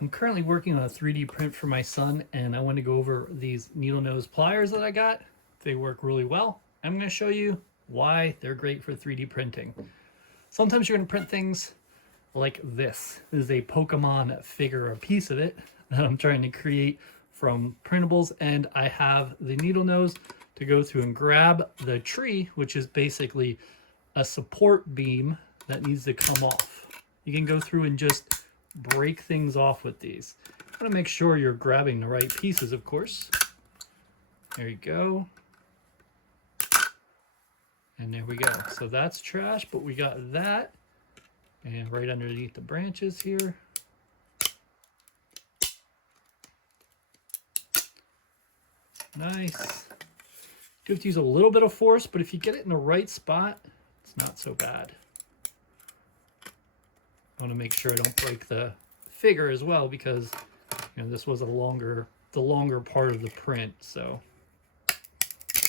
I'm currently working on a 3D print for my son, and I want to go over these needle nose pliers that I got. They work really well. I'm going to show you why they're great for 3D printing. Sometimes you're going to print things like this. This is a Pokemon figure, a piece of it that I'm trying to create from printables, and I have the needle nose to go through and grab the tree, which is basically a support beam that needs to come off. You can go through and just break things off with these. You want to make sure you're grabbing the right pieces, of course. There you go. And there we go. So that's trash, but we got that. And right underneath the branches here. Nice. You have to use a little bit of force, but if you get it in the right spot, it's not so bad. I want to make sure I don't break the figure as well, because this was the longer part of the print, so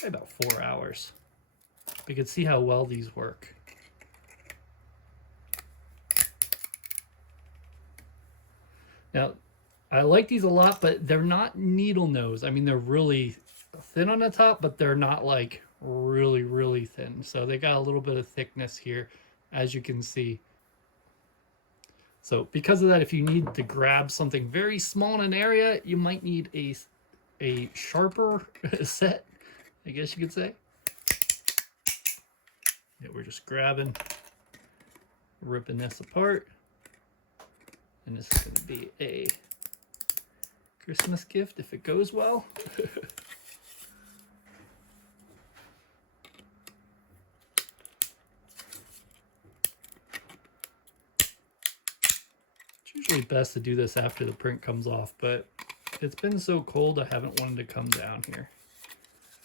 about 4 hours. You can see how well these work. Now, I like these a lot, but they're not needle nose. I mean, they're really thin on the top, but they're not like really, really thin. So they got a little bit of thickness here, as you can see. So because of that, if you need to grab something very small in an area, you might need a sharper set, I guess you could say. Yeah, we're just grabbing, ripping this apart. And this is going to be a Christmas gift if it goes well. It's usually best to do this after the print comes off, but it's been so cold I haven't wanted to come down here.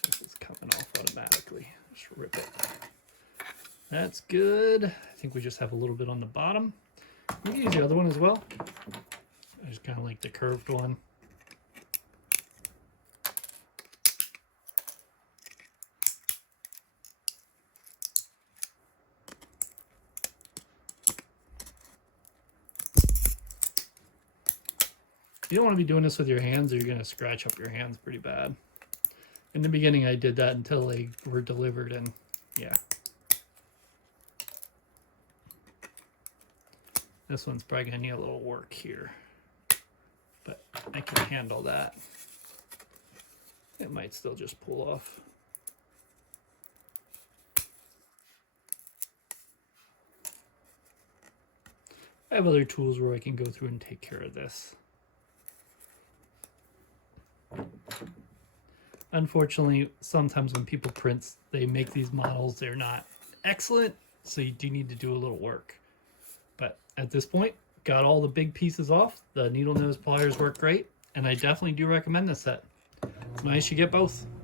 This is coming off automatically. Just rip it. That's good. I think we just have a little bit on the bottom. We can use the other one as well. I just kind of like the curved one. You don't want to be doing this with your hands, or you're going to scratch up your hands pretty bad. In the beginning I did that until they were delivered, and yeah. This one's probably going to need a little work here, but I can handle that. It might still just pull off. I have other tools where I can go through and take care of this. Unfortunately, sometimes when people print, they make these models, they're not excellent, so you do need to do a little work. But at this point, got all the big pieces off. The needle nose pliers work great, and I definitely do recommend this set. It's nice you get both.